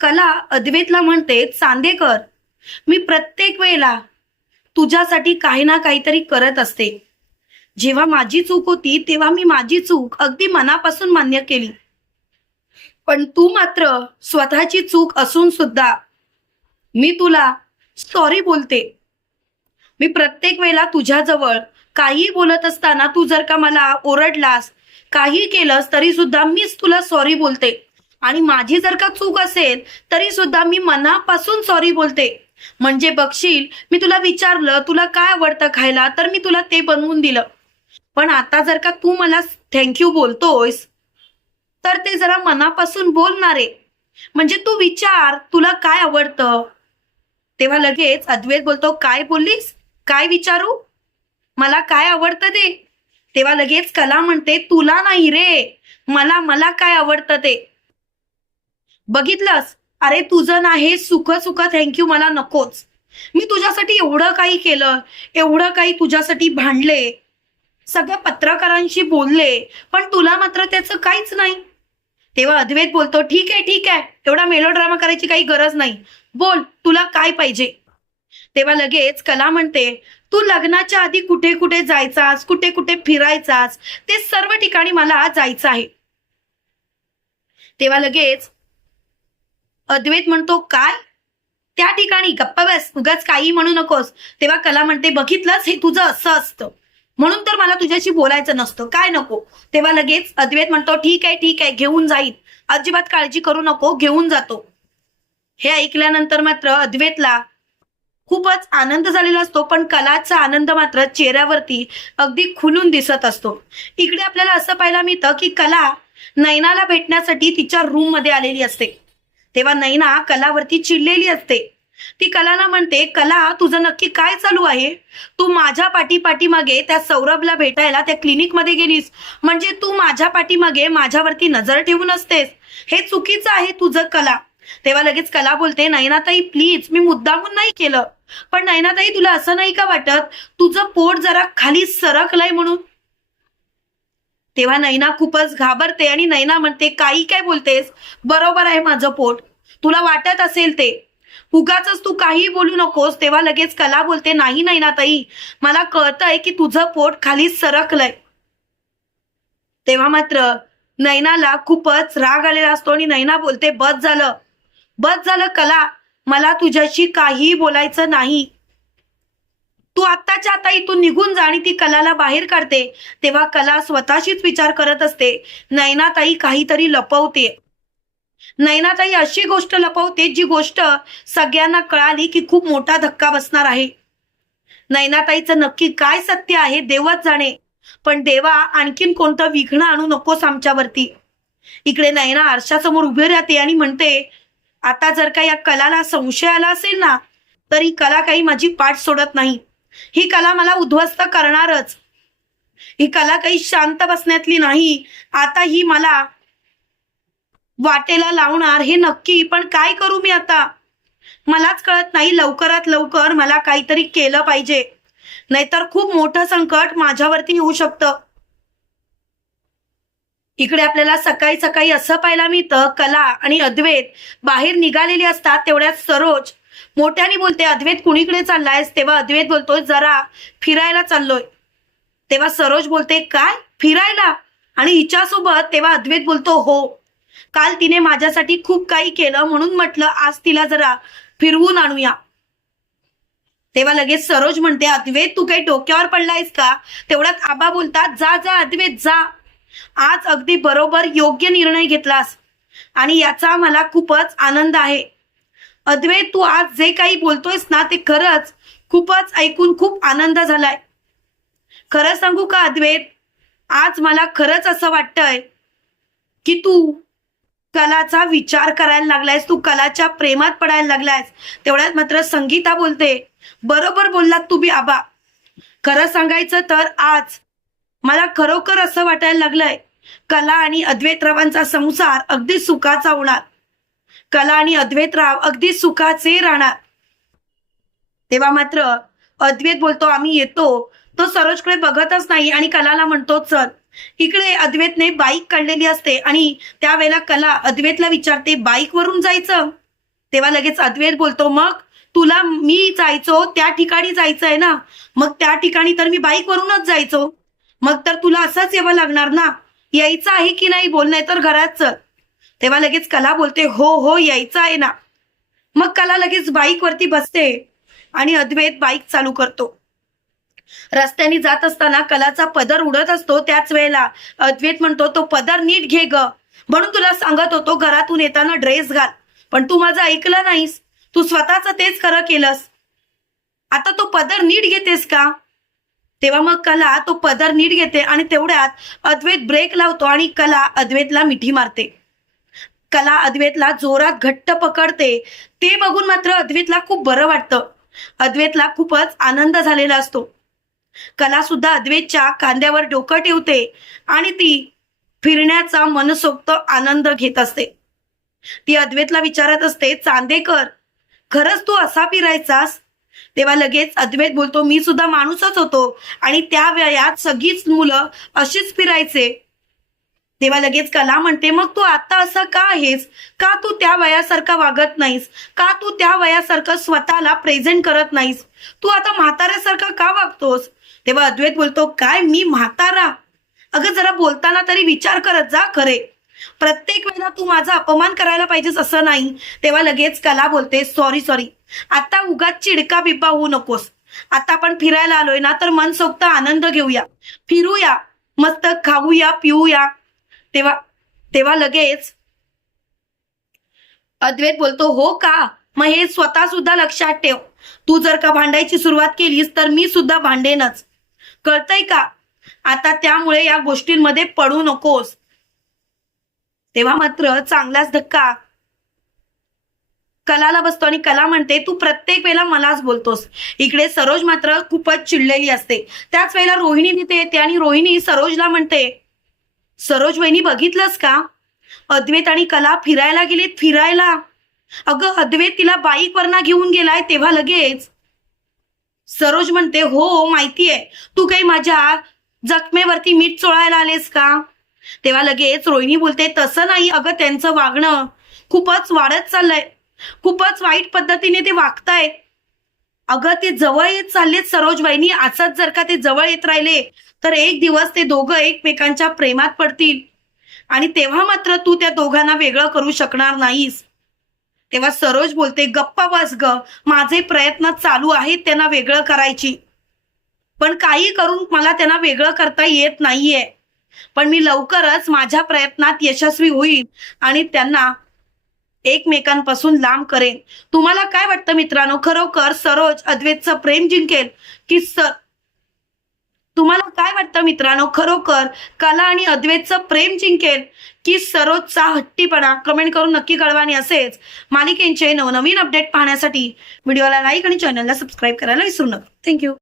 कला अद्वेतला म्हणते चांदेकर मी प्रत्येक वेळेला तुझ्यासाठी काही ना काहीतरी करत असते. जेव्हा माझी चूक होती तेव्हा मी माझी चूक अगदी मनापासून मान्य केली. पण तू मात्र स्वतःची चूक असून सुद्धा मी तुला सॉरी बोलते. मी प्रत्येक वेळेला तुझ्याजवळ काही बोलत असताना तू जर का मला ओरडलास काही केलंस तरी सुद्धा मीच तुला सॉरी बोलते. आणि माझी जर का चूक असेल तरी सुद्धा मी मनापासून सॉरी बोलते. म्हणजे बघशील मी तुला विचारलं तुला काय आवडतं खायला तर मी तुला ते बनवून दिलं. पण आता जर का तू मला थँक्यू बोलतोयस तर ते जरा मनापासून बोलणारे म्हणजे तू विचार तुला काय आवडतं? तेव्हा लगेच अद्वैत बोलतो काय बोललीस? काय विचारू? मला काय आवडतं ते? तेव्हा लगेच कला म्हणते तुला नाही रे. मला मला काय आवडतं ते? बघितलंस? अरे तुझं नाही सुख सुख थँक्यू मला नकोच. मी तुझ्यासाठी एवढं काही केलं एवढं काही तुझ्यासाठी भांडले सगळ्या पत्रकारांशी बोलले पण तुला मात्र त्याचं काहीच नाही. तेव्हा अद्वैत बोलतो ठीक आहे ठीक आहे एवढा मेलोड्रामा करायची काही गरज नाही. बोल तुला काय पाहिजे? तेव्हा लगेच कला म्हणते तू लग्नाच्या आधी कुठे कुठे जायचास कुठे कुठे फिरायचास ते सर्व ठिकाणी मला जायचं आहे. तेव्हा लगेच अद्वैत म्हणतो काय? त्या ठिकाणी गप्पा बस उगाच काही म्हणू नकोस. तेव्हा कला म्हणते बघितलंच हे तुझं असं असतं. म्हणून तर मला तुझ्याशी बोलायचं नसतं. काय नको? तेव्हा लगेच अद्वैत म्हणतो ठीक आहे ठीक आहे घेऊन जाईल अजिबात काळजी करू नको घेऊन जातो. हे ऐकल्यानंतर मात्र अद्वैतला खूपच आनंद झालेला असतो पण कलाचा आनंद मात्र चेहऱ्यावरती अगदी खुलून दिसत असतो. इकडे आपल्याला असं पाहायला मिळतं की कला नैनाला भेटण्यासाठी तिच्या रूममध्ये आलेली असते. तेव्हा नैना कलावरती चिडलेली असते. ती कलाला म्हणते कला तुझं नक्की काय चालू आहे? तू माझ्या पाठी पाठीमागे त्या सौरभला भेटायला त्या क्लिनिकमध्ये गेलीस. म्हणजे तू माझ्या पाठीमागे माझ्यावरती नजर ठेवून असतेस. हे चुकीचं आहे तुझं कला. तेव्हा लगेच कला बोलते नयनाताई प्लीज मी मुद्दामून नाही केलं. पण नयनाताई तुला असं नाही का वाटत? तुझं पोट जरा खाली सरकलंय म्हणून. तेव्हा नैना खूपच घाबरते आणि नैना म्हणते काही काय बोलतेस? बरोबर आहे माझं पोट. तुला वाटत असेल ते. उगाच तू काही बोलू नकोस. तेव्हा लगेच कला बोलते नाही नैना ताई मला कळतंय की तुझं पोट खाली सरकलंय. तेव्हा मात्र नैनाला खूपच राग आलेला असतो आणि नैना बोलते बस झालं. बस झालं कला. मला तुझ्याशी काही बोलायचं नाही. तू आत्ताच्या आता इथून निघून जा आणि ती कलाला बाहेर काढते. तेव्हा कला स्वतःशीच विचार करत असते. नयनाताई काहीतरी लपवते. नयनाताई अशी गोष्ट लपवते जी गोष्ट सगळ्यांना कळाली की खूप मोठा धक्का बसणार आहे. नयनाताईचं नक्की काय सत्य आहे देवच जाणे. पण देवा आणखीन कोणतं विघ्न आणू नकोस आमच्यावरती. इकडे नयना आरशासमोर उभी राहते आणि म्हणते आता जर का या कलाला संशय आला असेल ना तरी कला काही माझी पाठ सोडत नाही. ही कला मला उद्ध्वस्त करणारच. ही कला काही शांत बसण्यातली नाही. आता ही मला वाटेला लावणार हे नक्की. पण काय करू मी आता? मलाच कळत नाही लवकरात लवकर मला काहीतरी केलं पाहिजे. नाहीतर खूप मोठं संकट माझ्यावरती येऊ शकतं. इकडे आपल्याला सकाळी सकाळी असं पाहायला मिळतं कला आणि अद्वैत बाहेर निघालेली असतात तेवढ्यात सरोज मोठ्याने बोलते अद्वैत कुणीकडे चाललायस? तेव्हा अद्वैत बोलतोय जरा फिरायला चाललोय. तेव्हा सरोज बोलते काय? फिरायला? आणि हिच्यासोबत तेव्हा अद्वैत बोलतो हो. काल तिने माझ्यासाठी खूप काही केलं म्हणून म्हटलं आज तिला जरा फिरवून आणूया. तेव्हा लगेच सरोज म्हणते अद्वैत तू काही डोक्यावर पडलायस का? तेवढ्यात आबा बोलतात जा जा अद्वैत जा. आज अगदी बरोबर योग्य निर्णय घेतलास आणि याचा मला खूपच आनंद आहे. अद्वैत तू आज जे काही बोलतोयस ना ते खरंच खूपच ऐकून खूप आनंद झालाय. खरं सांगू का अद्वैत आज मला खरंच असं वाटतंय की तू कलाचा विचार करायला लागलायस तू कलाच्या प्रेमात पडायला लागलायस. तेवढ्यात मात्र संगीता बोलते बरोबर बोललात तुम्ही आबा. खरं सांगायचं तर आज मला खरोखर असं वाटायला लागलंय. कला आणि अद्वैतरावांचा संसार अगदी सुखाचा होणार. कला आणि अद्वैतराव अगदी सुखाचे राहणार. तेव्हा मात्र अद्वैत बोलतो आम्ही येतो. तो सरोजकडे बघतच नाही आणि कलाला म्हणतो चल. इकडे अद्वैतने बाईक काढलेली असते आणि त्यावेळेला कला अद्वैतला विचारते बाईक वरून जायचं? तेव्हा लगेच अद्वैत बोलतो मग तुला मी जायचो त्या ठिकाणी जायचं आहे ना? मग त्या ठिकाणी तर मी बाईक वरूनच जायचो. मग तर तुला असंच यावं लागणार ना? यायचं आहे की नाही बोल नाही तर घरात चल. तेव्हा लगेच कला बोलते हो हो यायचं आहे ना. मग कला लगेच बाईकवरती बसते आणि अद्वैत बाईक चालू करतो. रस्त्याने जात असताना कलाचा पदर उडत असतो त्याच वेळेला अद्वैत म्हणतो तो पदर नीट घे ग. म्हणून तुला सांगत होतो घरातून येताना ड्रेस घाल. पण तू माझं ऐकलं नाहीस. तू स्वतःच तेच खरं केलंस. आता तो पदर नीट घेतेस का? तेव्हा मग कला तो पदर नीट घेते आणि तेवढ्यात अद्वैत ब्रेक लावतो आणि कला अद्वैतला मिठी मारते. कला अद्वैतला जोरात घट्ट पकडते. ते बघून मात्र अद्वैतला खूप बरं वाटतं. अद्वैतला खूपच आनंद झालेला असतो. कला सुद्धा अद्वैतच्या कांद्यावर डोकं ठेवते आणि ती फिरण्याचा मनसोक्त आनंद घेत असते. ती अद्वैतला विचारत असते चांदेकर खरंच तू असा फिरायचास? तेव्हा लगेच अद्वैत बोलतो मी सुद्धा माणूसच होतो आणि त्या वयात सगळीच मुलं अशीच फिरायचे. तेव्हा लगेच कला म्हणते मग तू आता असं का आहेस? का तू त्या वयासारखं वागत नाहीस? का तू त्या वयासारखं स्वतःला प्रेझेंट करत नाहीस? तू आता म्हाताऱ्यासारखा का वागतोस? तेव्हा अद्वैत बोलतो काय मी म्हातारा? अगं जरा बोलताना तरी विचार करत जा खरे. प्रत्येक वेळेला तू माझा अपमान करायला पाहिजेस असं नाही. तेव्हा लगेच कला बोलते सॉरी सॉरी आता उगाच चिडका बिब्बा होऊ नकोस. आता आपण फिरायला आलोय ना तर मनसोक्त आनंद घेऊया. फिरूया. मस्त खाऊया पिऊया. तेव्हा तेव्हा लगेच अद्वैत बोलतो हो का? मग हे स्वतः सुद्धा लक्षात ठेव. तू जर का भांडायची सुरुवात केलीस तर मी सुद्धा भांडेनच. कळतय का? आता त्यामुळे या गोष्टींमध्ये पडू नकोस. तेव्हा मात्र चांगलाच धक्का कलाला बसतो आणि कला म्हणते तू प्रत्येक वेळेला मलाच बोलतोस. इकडे सरोज मात्र खूपच चिडलेली असते. त्याच वेळेला रोहिणी तिथे येते आणि रोहिणी सरोजला म्हणते सरोज वहिनी बघितलंस का? अद्वैत आणि कला फिरायला गेलीत फिरायला. अगं अद्वैत तिला बाईक वरना घेऊन गेलाय तेव्हा लगेच. सरोज म्हणते हो माहितीये. तू काही माझ्या जखमेवरती मीठ चोळायला आलेस का? तेव्हा लगेच रोहिणी बोलते तसं नाही. अगं त्यांचं वागणं खूपच वाढत चाललंय. खूपच वाईट पद्धतीने ते वागतायत. अगं ते जवळ येत चाललेत सरोज असंच जर का ते जवळ येत राहिले तर एक दिवस ते दोघं एकमेकांच्या प्रेमात पडतील. आणि तेव्हा मात्र तू त्या दोघांना वेगळं करू शकणार नाहीस. तेव्हा सरोज बोलते गप्पा बस ग. माझे प्रयत्न चालू आहेत त्यांना वेगळं करायची. पण काही करून मला त्यांना वेगळं करता येत नाहीये. पण मी लवकरच माझ्या प्रयत्नात यशस्वी होईल आणि त्यांना एकमेकांपासून लांब करेन. तुम्हाला काय वाटतं मित्रांनो? खरोखर सरोज अद्वैतचं प्रेम जिंकेल की स तुम्हाला काय वाटतं मित्रांनो? खरोखर कला आणि अद्वैतचं प्रेम जिंकेल की सरोजचा हट्टीपणा? कमेंट करून नक्की कळवा आणि असेच मालिकेंचे नवनवीन अपडेट पाहण्यासाठी व्हिडिओला लाईक आणि चॅनलला सबस्क्राईब करायला विसरू नका. थँक्यू